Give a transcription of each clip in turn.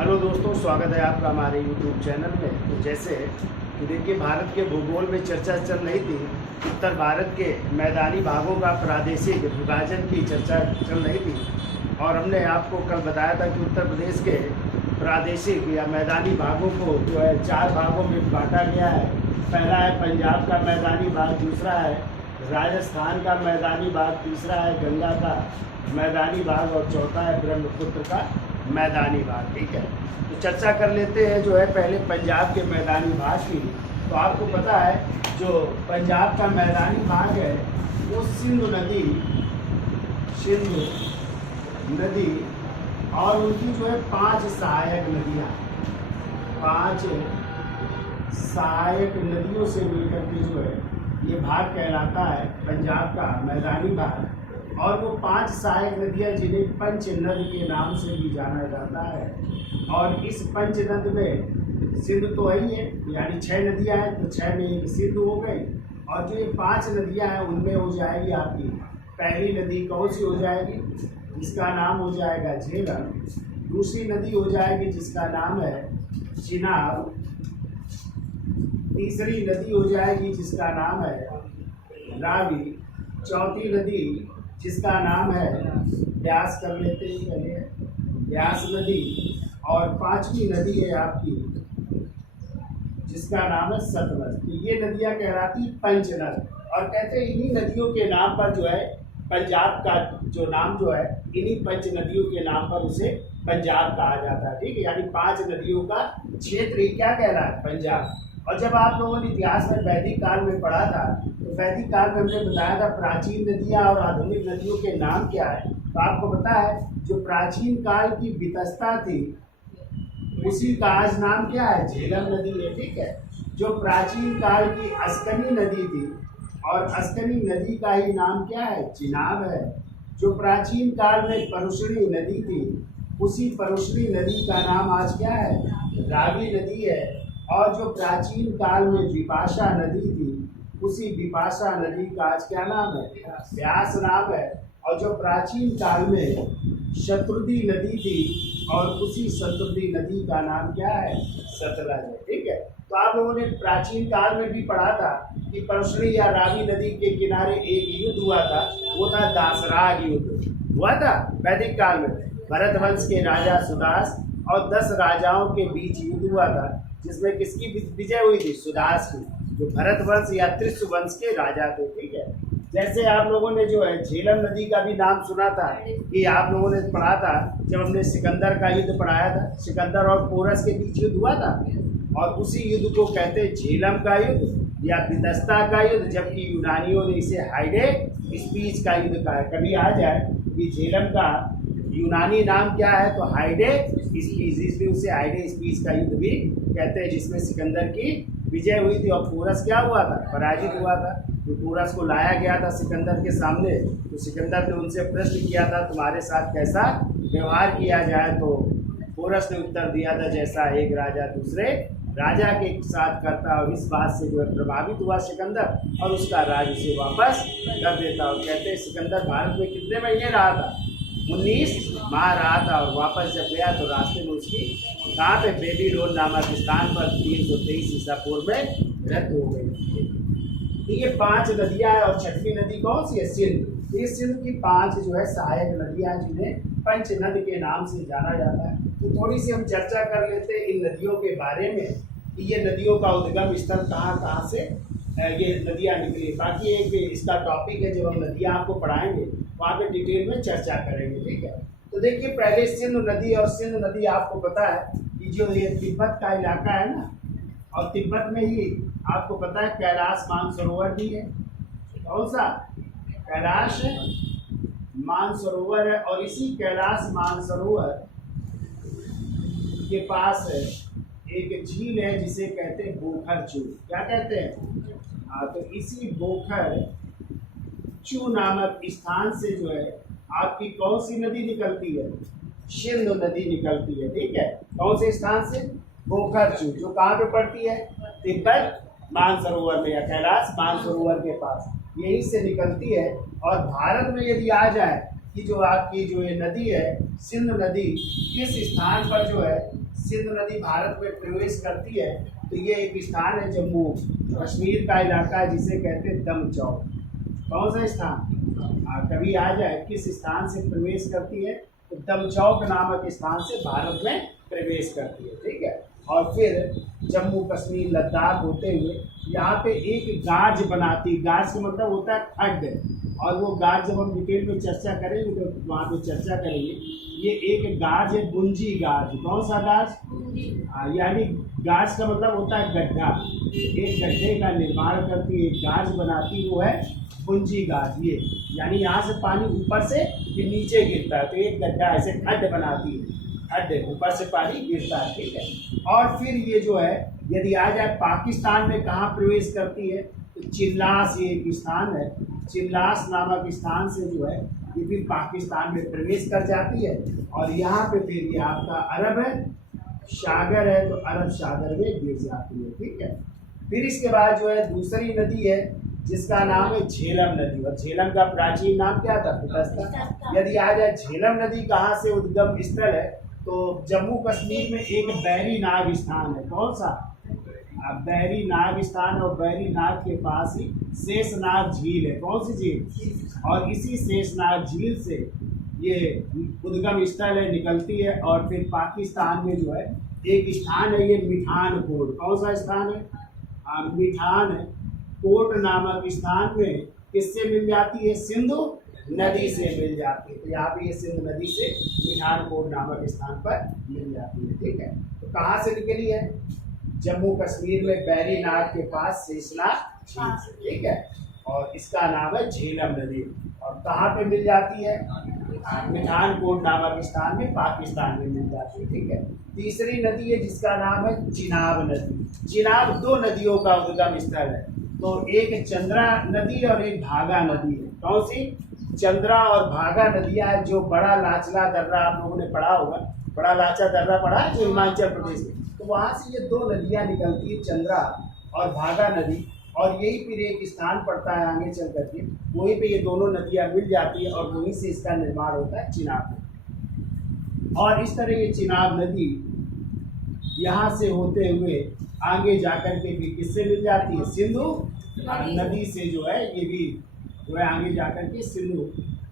Hello दोस्तों, स्वागत है आपका हमारे यूट्यूब चैनल में। तो जैसे कि देखिए, भारत के भूगोल में चर्चा चल रही थी। उत्तर भारत के मैदानी भागों का प्रादेशिक विभाजन की चर्चा चल रही थी और हमने आपको कल बताया था कि उत्तर प्रदेश के प्रादेशिक या मैदानी भागों को जो है 4 भागों में बांटा गया है। पहला है पंजाब का मैदानी भाग, दूसरा है राजस्थान का मैदानी भाग, तीसरा है गंगा का मैदानी भाग और चौथा है ब्रह्मपुत्र का मैदानी भाग। ठीक है, तो चर्चा कर लेते हैं जो है पहले पंजाब के मैदानी भाग की। तो आपको पता है जो पंजाब का मैदानी भाग है वो सिंधु नदी और उनकी जो है 5 सहायक नदियाँ, 5 सहायक नदियों से मिलकर के जो है ये भाग कहलाता है पंजाब का मैदानी भाग। और वो 5 सहायक नदियाँ जिन्हें पंच नद के नाम से भी जाना जाता है। और इस पंच नद में सिंधु तो है ही है, यानी 6 नदियाँ हैं, तो 6 में एक सिंधु हो गई। और जो ये 5 नदियाँ हैं उनमें हो जाएगी आपकी पहली नदी कौन सी हो जाएगी, जिसका नाम हो जाएगा झेलम। दूसरी नदी हो जाएगी जिसका नाम है चिनाब। तीसरी नदी हो जाएगी जिसका नाम है रावी। चौथी नदी जिसका नाम है ब्यास, कर लेते हैं पहले ब्यास नदी। और 5वीं नदी है आपकी जिसका नाम है सतलज। तो ये नदियाँ कहलाती पंचनद। और कहते हैं इन्हीं नदियों के नाम पर जो है पंजाब का जो नाम जो है इन्हीं पंच नदियों के नाम पर उसे पंजाब कहा जाता है। ठीक है, यानी 5 नदियों का क्षेत्र ही क्या कहला है, पंजाब। और जब आप लोगों ने इतिहास में वैदिक काल में पढ़ा था तो वैदिक काल में हमने बताया था प्राचीन नदियाँ और आधुनिक नदियों के नाम क्या है। तो आपको पता है जो प्राचीन काल की वितस्ता थी उसी का आज नाम क्या है, झेलम नदी है। ठीक है, जो प्राचीन काल की अस्कनी नदी थी और अस्कनी नदी का ही नाम क्या है, चिनाब है। जो प्राचीन काल में परुष्णी नदी थी उसी परुष्णी नदी का नाम आज क्या है, रावी नदी है। और जो प्राचीन काल में विपाशा नदी थी उसी विपाशा नदी का आज क्या नाम है, व्यास नाम है। और जो प्राचीन काल में शत्रुदी नदी थी और उसी शत्रुदी नदी का नाम क्या है, सतलज है। ठीक है, तो आप लोगों ने प्राचीन काल में भी पढ़ा था कि परुष्णी या रावी नदी के किनारे एक युद्ध हुआ था, वो था दासराग युद्ध हुआ था वैदिक काल में। भरत वंश के राजा सुदास और 10 राजाओं के बीच युद्ध हुआ था, जिसमें किसकी विजय हुई थी, सुदास की, जो भरत वंश या त्रिशु वंश के राजा थे। ठीक है, जैसे आप लोगों ने जो है झेलम नदी का भी नाम सुना था कि आप लोगों ने पढ़ा था जब हमने सिकंदर का युद्ध पढ़ाया था। सिकंदर और पोरस के बीच युद्ध हुआ था और उसी युद्ध को कहते हैं झेलम का युद्ध या वितस्ता का युद्ध, जबकि यूनानियों ने इसे हाइडे स्पीच का युद्ध कहा है। कभी आ जाए कि झेलम का यूनानी नाम क्या है, तो हाइडे स्पीच, इसलिए उसे हाइडे स्पीच का युद्ध भी कहते हैं, जिसमें सिकंदर की विजय हुई थी और पोरस क्या हुआ था, पराजित हुआ था। तो पोरस को लाया गया था सिकंदर के सामने, तो सिकंदर ने उनसे प्रश्न किया था तुम्हारे साथ कैसा व्यवहार किया जाए। तो पोरस ने उत्तर दिया था जैसा एक राजा दूसरे राजा के साथ करता। और इस बात से जो है प्रभावित हुआ सिकंदर और उसका राज उसे वापस कर देता। और कहते हैं सिकंदर भारत में कितने महीने रहा था, 19 माह रहा था। और वापस जब गया तो रास्ते में उसकी कहाँ पे, बेबीलोन नामक स्थान पर 323 ईसा पूर्व में मृत्यु हो गई। ये 5 नदियाँ हैं और 6वीं नदी कौन सी है, सिंधु। ये सिंधु की 5 जो है सहायक नदियाँ जिन्हें पंच नद के नाम से जाना जाता है। तो थोड़ी सी हम चर्चा कर लेते हैं इन नदियों के बारे में कि ये नदियों का उद्गम स्थल कहाँ कहाँ से ये नदियाँ निकली। बाकी एक इसका टॉपिक है, जब हम नदियाँ आपको पढ़ाएंगे वहाँ पे डिटेल में चर्चा करेंगे। ठीक है, तो देखिए पहले सिंधु नदी। और सिंधु नदी आपको पता है कि जो ये तिब्बत का इलाका है ना, और तिब्बत में ही आपको पता है कैलाश मानसरोवर भी है। कौन सा, कैलाश मानसरोवर है। और इसी कैलाश मानसरोवर के पास है एक झील है जिसे कहते हैं बोखर चू। क्या कहते हैं, हाँ, तो इसी बोखर चू नामक स्थान से जो है आपकी कौन सी नदी निकलती है, सिंधु नदी निकलती है। ठीक है, कौन से स्थान से, बोखर चू, जो कहाँ पे पड़ती है, तिब्बत मानसरोवर में या कैलाश मानसरोवर के पास, यहीं से निकलती है। और भारत में यदि आ जाए कि जो आपकी जो ये नदी है सिंधु नदी किस स्थान पर जो है सिंधु नदी भारत में प्रवेश करती है तो ये एक स्थान है जम्मू कश्मीर का इलाका है जिसे कहते हैं दमचौक। कौन सा स्थान? कभी आ जाए किस स्थान से प्रवेश करती है तो दमचौक नामक स्थान से भारत में प्रवेश करती है, ठीक है। और फिर जम्मू कश्मीर लद्दाख होते हुए यहाँ पे एक गाज बनाती है। गाज का मतलब होता है खड्ड, और वो गाज जब हम डिटेल में चर्चा करेंगे तो वहाँ पे चर्चा करेंगे। ये एक गाज है बुंजी गाज। कौन सा गाज? यानी गाज का मतलब होता है गड्ढा। एक गड्ढे का निर्माण करती है, गाज बनाती, वो है बुंजी गाज। ये यानी यहाँ से पानी ऊपर से फिर नीचे गिरता है तो एक गड्ढा ऐसे खड्ड बनाती है, खड्ड ऊपर से पानी गिरता है, ठीक है। और फिर ये जो है यदि आ जाए पाकिस्तान में कहाँ प्रवेश करती है तो चिल्लास, ये एक स्थान है, चिल्लास नामक स्थान से जो है ये फिर पाकिस्तान में प्रवेश कर जाती है। और यहाँ पे फिर ये आपका अरब है सागर है तो अरब सागर में गिर जाती है, ठीक है। फिर इसके बाद जो है दूसरी नदी है जिसका नाम है झेलम नदी। और झेलम का प्राचीन नाम क्या था? पुतस्ता। यदि आ जाए झेलम नदी कहाँ से उद्गम स्थल है तो जम्मू कश्मीर में एक बैरी नाग स्थान है। कौन सा? बैरी नाग स्थान। और बैरी नाग के पास ही शेषनाग झील है। कौन सी झील? और इसी शेषनाग झील से ये उद्गम स्थल है, निकलती है। और फिर पाकिस्तान में जो है एक स्थान है ये मिठान कोट। कौन सा स्थान है? मिठान कोट नामक स्थान में किससे मिल जाती है? सिंधु नदी से मिल जाती है। तो यहाँ पे ये सिंधु नदी से मिठान कोट नामक स्थान पर मिल जाती है, ठीक है। तो कहाँ से निकली है? जम्मू कश्मीर में बैरी नाग के पास शेषनाग झील से, ठीक है। और इसका नाम है झेलम नदी। और कहाँ पे मिल जाती है? मिठान कोट नामक स्थान में पाकिस्तान में मिल जाती है, ठीक है। तीसरी नदी है जिसका नाम है चिनाब नदी। चिनाब दो नदियों का उद्गम स्थल है। तो एक चंद्रा नदी और एक भागा नदी है। कौन सी? चंद्रा और भागा नदियाँ जो बड़ा लाचला दर्रा आप लोगों ने पढ़ा होगा, बड़ा लाचा दर्रा पढ़ा है जो हिमाचल प्रदेश में, तो वहाँ से ये दो नदियाँ निकलती है, चंद्रा और भागा नदी। और यही फिर एक स्थान पड़ता है आगे चल करके, वहीं पे ये दोनों नदियाँ मिल जाती है और वहीं से इसका निर्माण होता है चिनाब नदी। और इस तरह ये चिनाब नदी यहाँ से होते हुए आगे जाकर के भी किससे मिल जाती है? सिंधु नदी से जो है ये भी जो है आगे जाकर के सिंधु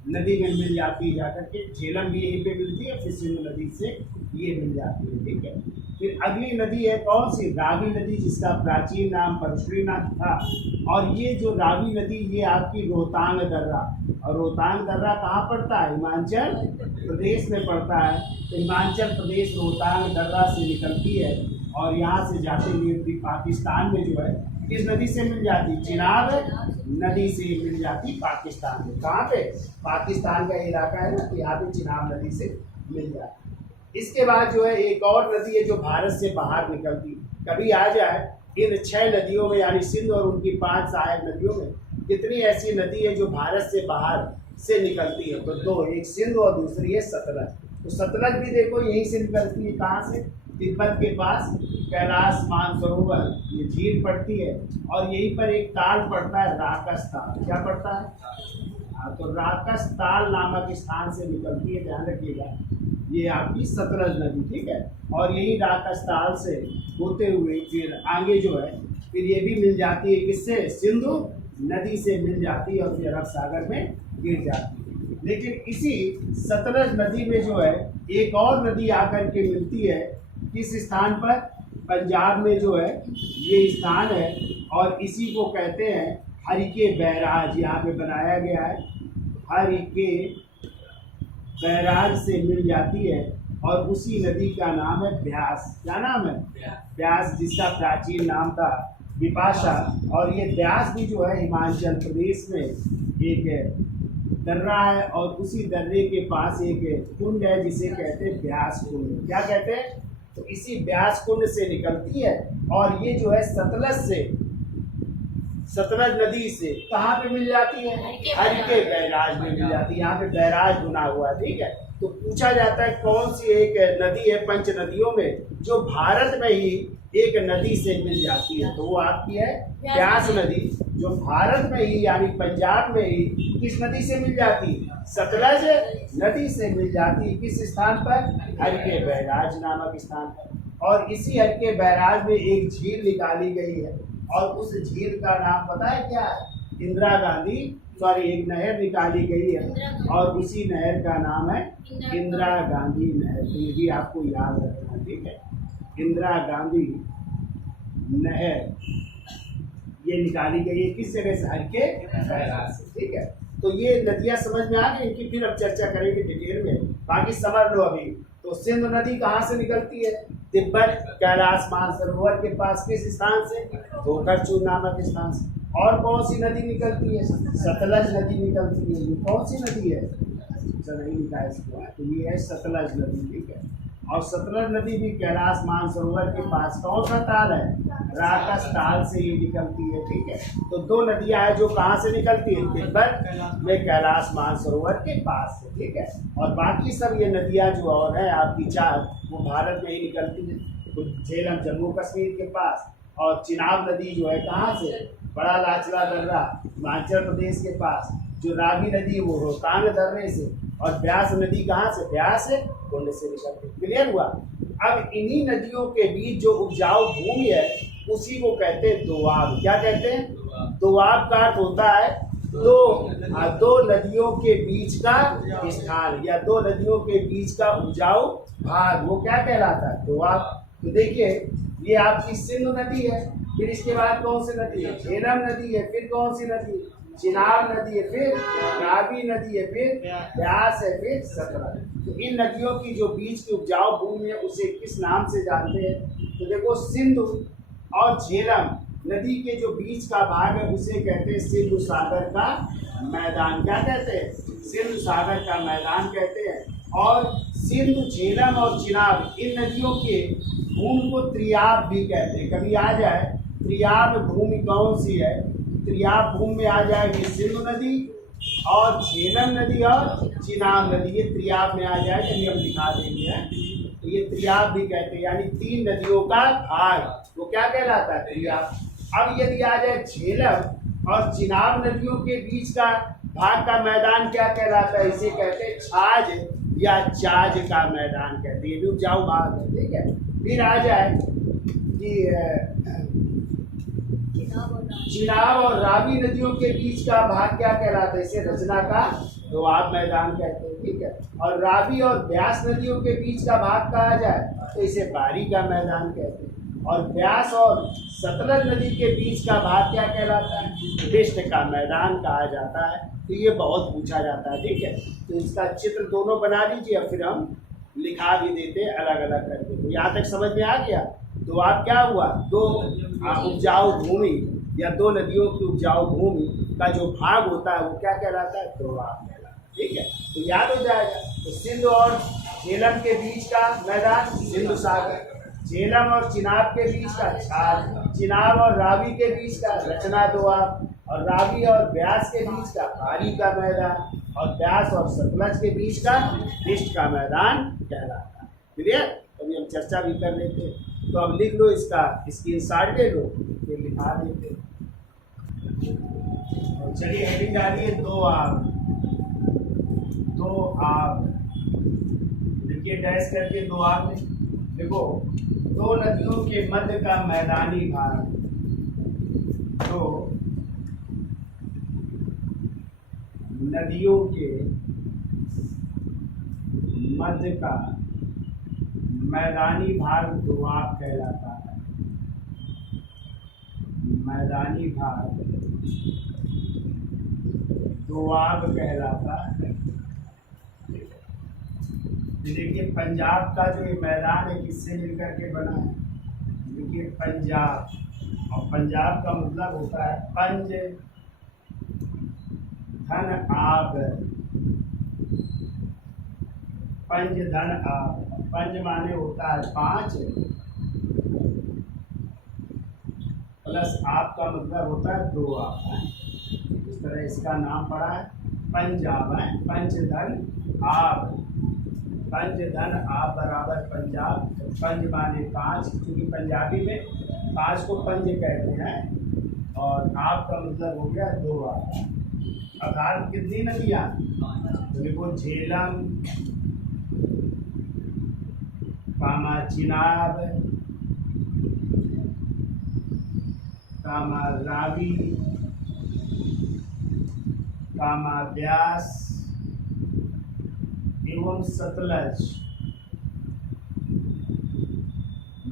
नदी में मिल जाती है जाकर के। झेलम भी यहीं पे मिलती है, फिर सिंधु नदी से ये मिल जाती है, ठीक है। फिर अगली नदी है कौन सी? रावी नदी, जिसका प्राचीन नाम परशुरीनाथ था। और ये जो रावी नदी ये आपकी रोहतांग दर्रा, और रोहतांग दर्रा कहाँ पड़ता है? हिमाचल प्रदेश में पड़ता है। तो हिमाचल प्रदेश रोहतांग दर्रा से निकलती है और यहाँ से जाते हुए पाकिस्तान में जो है किस नदी से मिल जाती? चिनाब नदी से मिल जाती पाकिस्तान में। कहाँ पे? पाकिस्तान का इलाका है ना, तो यहाँ पे चिनाब नदी से मिल जाती। इसके बाद जो है एक और नदी है जो भारत से बाहर निकलती। कभी आ जाए इन 6 नदियों में यानी सिंध और उनकी 5 सहायक नदियों में कितनी ऐसी नदी है जो भारत से बाहर से निकलती है? तो 2, एक सिंध और दूसरी है सतलज। तो सतलज भी देखो यहीं से निकलती है। कहाँ से? तिब्बत के पास कैलाश मानसरोवर ये झील पड़ती है और यहीं पर एक ताल पड़ता है राकस ताल। क्या पड़ता है? तो राकस ताल नामक स्थान से निकलती है, ध्यान रखिएगा, ये आपकी सतलज नदी, ठीक है। और यही राकस ताल से होते हुए फिर आगे जो है फिर ये भी मिल जाती है किससे? सिंधु नदी से मिल जाती है और फिर अरब सागर में गिर जाती है। लेकिन इसी सतलज नदी में जो है एक और नदी आकर के मिलती है किस स्थान पर? पंजाब में जो है ये स्थान है और इसी को कहते हैं हरिके बैराज। यहाँ पे बनाया गया है, हरिके बैराज से मिल जाती है और उसी नदी का नाम है ब्यास। क्या नाम है? ब्यास, जिसका प्राचीन नाम था बिपाशा। और ये ब्यास भी जो है हिमाचल प्रदेश में एक दर्रा है और उसी दर्रे के पास एक कुंड है जिसे कहते हैं ब्यास कुंड। क्या कहते हैं? तो इसी ब्यास कुंड से निकलती है और ये जो है सतलज से, सतलज नदी से कहाँ पे मिल जाती है? हरिके बैराज में मिल जाती है। यहाँ पे बैराज बुना हुआ है, ठीक है। तो पूछा जाता है कौन सी एक नदी है 5 नदियों में जो भारत में ही एक नदी से मिल जाती है? तो वो आपकी है ब्यास नदी, जो भारत में ही यानी पंजाब में ही किस नदी से मिल जाती? सतलज नदी से मिल जाती। किस स्थान पर? हरिके बैराज नामक स्थान पर। और इसी हल्के बैराज में एक झील निकाली गई है और उस झील का नाम पता है क्या है? इंदिरा गांधी, सॉरी, एक नहर निकाली गई है और उसी नहर का नाम है इंदिरा गांधी नहर। तो ये भी आपको याद रखना, ठीक है। इंदिरा गांधी नहर ये निकाली गई है किस जगह से? हल्के बैराज से, ठीक है। तो ये नदियां समझ में आ गई, इनकी फिर अब चर्चा करेंगे डिटेल में, बाकी समझ लो अभी। तो सिंध नदी कहाँ से निकलती है? तिब्बत कैलाश मानसरोवर के पास, किस स्थान से? धोखरचूर नामक स्थान से। और कौन सी नदी निकलती है? सतलज नदी निकलती है। ये कौन सी नदी है? नहीं लिखा है इसको, तो ये है सतलज नदी, ठीक है। और सतलज नदी भी कैलाश मानसरोवर के पास कौन सा ताल है? राकस ताल से ये निकलती है, ठीक है। तो दो नदियां हैं जो कहाँ से निकलती है? तिब्बत में कैलाश मानसरोवर के पास से, ठीक है। और बाकी सब ये नदियां जो और है आपकी चार, वो भारत में ही निकलती है। तो झेलम जम्मू कश्मीर के पास, और चिनाब नदी जो है कहाँ से? बड़ा लाचला दर्रा हिमाचल प्रदेश के पास। जो रावी नदी वो रोहतांग दर्रे से, और ब्यास नदी कहाँ से? ब्यास कुंड से निकलती। क्लियर हुआ? अब इन्हीं नदियों के बीच जो उपजाऊ भूमि है उसी को कहते हैं दोआब। क्या कहते हैं? दोआब का अर्थ होता है दो नदियों के बीच का स्थान या दो नदियों के बीच का उपजाऊ भाग, वो क्या कहलाता है? दोआब। तो देखिए ये आपकी सिंधु नदी है, फिर इसके बाद कौन सी नदी है? झेलम नदी है, फिर कौन सी नदी? चिनाब नदी है, फिर रावी नदी है, फिर ब्यास है, फिर सतलज। तो इन नदियों की जो बीच की उपजाऊ भूमि है उसे किस नाम से जानते हैं? तो देखो सिंधु और झेलम नदी के जो बीच का भाग है उसे कहते हैं सिंधु सागर का मैदान। क्या कहते हैं? सिंधु सागर का मैदान कहते हैं। और सिंधु, झेलम और चिनाब इन नदियों के भूमि को त्रियाब भी कहते हैं। कभी आ जाए त्रियाब भूमि कौन सी है? त्रियाब भूमि में आ जाएगी सिंधु नदी और झेलम नदी और चिनाब नदी, ये त्रियाब में आ जाए, तो हम दिखा देंगे। तो ये त्रियाब भी कहते हैं, यानी तीन नदियों का भाग, वो क्या कहलाता है? त्रियाब। अब यदि आ जाए झेलम और चिनाब नदियों के बीच का भाग का मैदान क्या कहलाता है? इसे कहते हैं छाछ या चाज का मैदान कहते हैं। ये भी उपजाऊ भाग है, ठीक है। फिर आ जाए कि चिनाब और रावी नदियों के बीच का भाग क्या कहलाता है? इसे रचना का दोआब मैदान कहते हैं, ठीक है। और रावी और ब्यास नदियों के बीच का भाग कहा जाए तो इसे बारी का मैदान कहते हैं। और ब्यास और सतलज नदी के बीच का भाग क्या कहलाता है? विष्ट का मैदान कहा जाता है। तो ये बहुत पूछा जाता है, ठीक है। तो इसका चित्र दोनों बना लीजिए और फिर हम लिखा भी देते हैं अलग अलग करके। तो यहाँ तक समझ में आ गया? तो आप क्या हुआ? दो उपजाऊ भूमि या दो नदियों की उपजाऊ भूमि का जो भाग होता है वो क्या कहलाता है? दोआब कहलाता है, ठीक है। तो याद हो जाएगा। तो सिंधु और झेलम के बीच का मैदान सिंधु सागर, झेलम और चिनाब के बीच का छाछ, चिनाब और रावी के बीच का रचना दोआब, और रावी और ब्यास के बीच का बारी का मैदान, और ब्यास और सतलज के बीच का विष्ट का मैदान कहलाता है। क्लियर? अभी हम चर्चा भी कर लेते हैं। तो अब लिख लो, इसका स्क्रीनशॉट ले लो, फिर लिखा देते। चलिए हेडिंग डालिए दोआब। दोआब देखिए डैश करके दोआब में देखो, दो नदियों के मध्य का मैदानी भाग, तो नदियों के मध्य का मैदानी भाग दोआब कहलाता है। मैदानी भाग दोआब कहलाता है। देखिए पंजाब का जो ये मैदान है किससे मिलकर के बना है? देखिए पंजाब, और पंजाब का मतलब होता है पंज धन आब। पंज धन आब, पंज माने होता है पांच, प्लस आब का मतलब होता है दो आब। इस तरह इसका नाम पड़ा है पंजाब है। पंच धन आब, पंच धन आब बराबर पंजाब। पंज माने पांच, क्योंकि पंजाबी में पांच को पंज कहते हैं, और आब का मतलब हो गया दो आब। अर्थात कितनी नदियाँ? तो देखो झेलम, कामा चिनाब, कामा रावी, कामा ब्यास एवं सतलज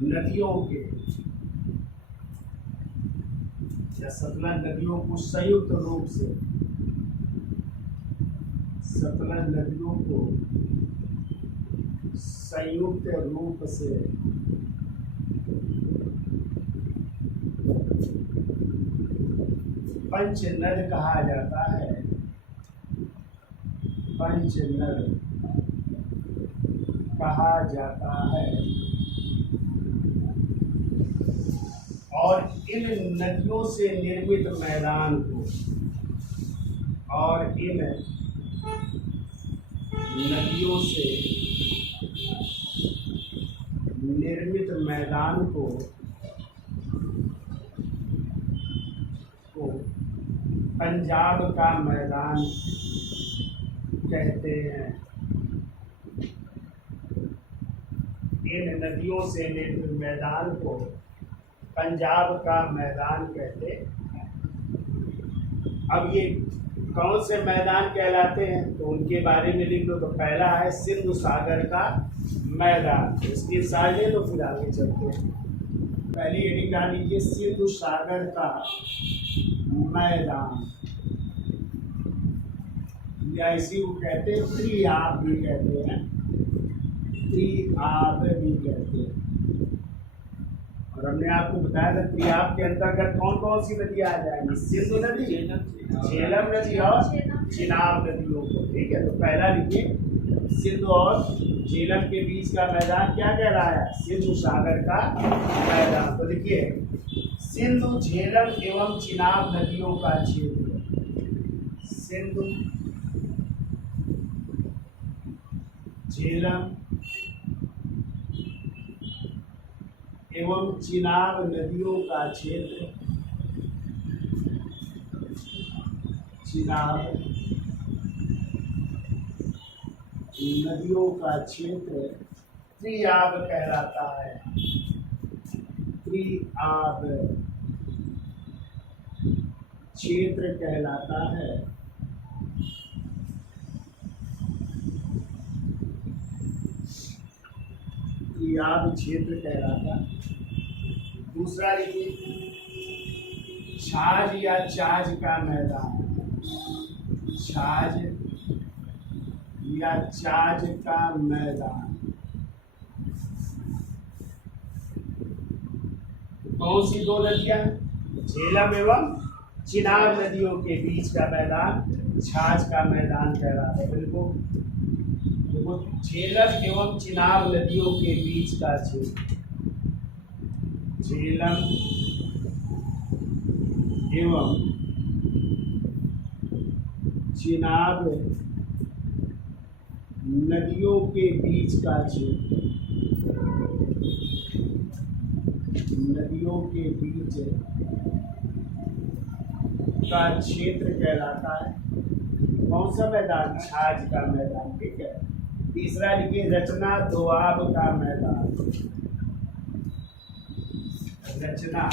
नदियों के या सतलज नदियों को संयुक्त रूप से, सतलज नदियों को संयुक्त रूप से पंचनद कहा जाता है। पंचनद कहा जाता है। और इन नदियों से निर्मित मैदान को, और इन नदियों से निर्मित मैदान को पंजाब का मैदान कहते हैं। इन नदियों से निर्मित मैदान को पंजाब का मैदान कहते हैं। अब ये कौन से मैदान कहलाते हैं तो उनके बारे में लिख लो। तो पहला है सिंधु सागर का मैदान, इसकी साइड ले लो, फिर आगे चलते हैं। पहली हेडिंग डाल लीजिए सिंधु सागर का मैदान, या इसी को कहते हैं त्रिआब भी कहते हैं, त्रिआब भी कहते हैं। और हमने आपको बताया था त्रिआब के अंतर्गत कौन कौन सी नदी आ जाएंगी, सिंधु नदी, झेलम नदी और चिनाब नदियों को। ठीक है, तो पहला लिखिए सिंधु और झेलम के बीच का मैदान क्या कह रहा है, सिंधु सागर का मैदान। तो देखिए सिंधु झेलम एवं चिनाब नदियों का क्षेत्र, सिंधु झेलम एवं चिनाब नदियों का क्षेत्र, चिनाब नदियों का क्षेत्र त्रिआब कहलाता है। त्रिआब क्षेत्र कहलाता है। त्रिआब क्षेत्र कहलाता है। दूसरा लिखिए छाछ या चाज का मैदान, छाछ या चाज का मैदान। कौन सी दो नदियां, झेलम एवं चिनाब नदियों के बीच का मैदान छाछ का मैदान कहलाता है। बिल्कुल देखो, झेलम एवं चिनाब नदियों के बीच का क्षेत्र, झेलम एवं चिनाब नदियों के बीच का क्षेत्र, नदियों के बीच का क्षेत्र कहलाता है कौन सा मैदान, छाछ का मैदान। ठीक है, तीसरा लिखिए रचना दोआब का मैदान, रचना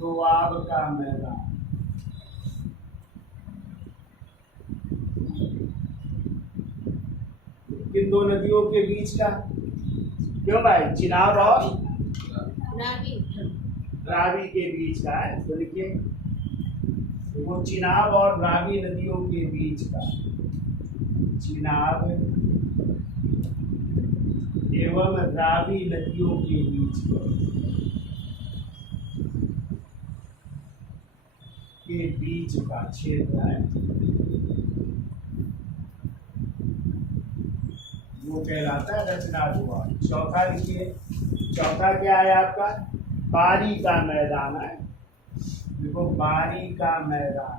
दोआब का मैदान। किन दो नदियों के बीच का, क्यों भाई, चिनाब और रावी के बीच का है। तो लिखिए वो चिनाब और रावी नदियों के बीच का, चिनाब एवं रावी नदियों के बीच के बीच का क्षेत्र है, वो कहलाता है रचना दोआब। चौथा लिखिए, चौथा क्या है आपका, बारी का मैदान है। देखो बारी का मैदान,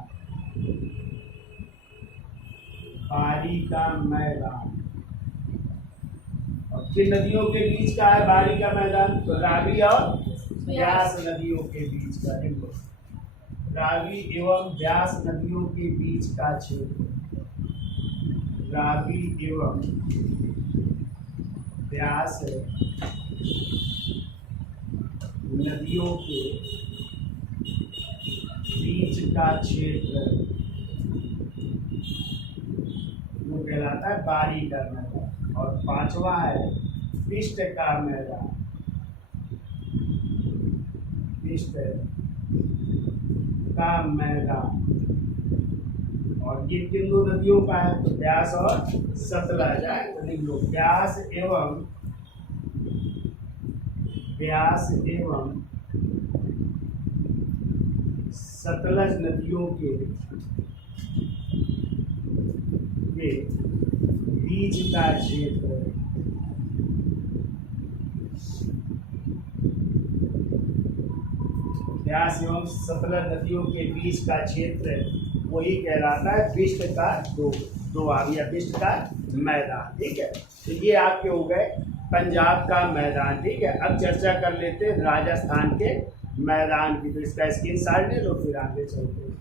बारी का मैदान। और किन नदियों के बीच का है बारी का मैदान, तो रावी और ब्यास नदियों के बीच का। देखो रावी एवं ब्यास नदियों के बीच का क्षेत्र, रावी एवं व्यास नदियों के बीच का क्षेत्र वो कहलाता है बारी का मैदान। और पांचवा है पृष्ठ का मैदान। पृष्ठ का मैदान, और ये किन दो नदियों का है? तो ब्यास और सतलज है। तो लिख लो ब्यास एवं सतलज नदियों के बीच का क्षेत्र ब्यास एवं सतलज नदियों के बीच का क्षेत्र वही कहलाता है पृष्ठ का दोआब या पृष्ठ का मैदान। ठीक है, तो ये आपके हो गए पंजाब का मैदान। ठीक है, अब चर्चा कर लेते हैं राजस्थान के मैदान की। तो इसका स्क्रीनशॉट ले लो, फिर आगे चलते हैं।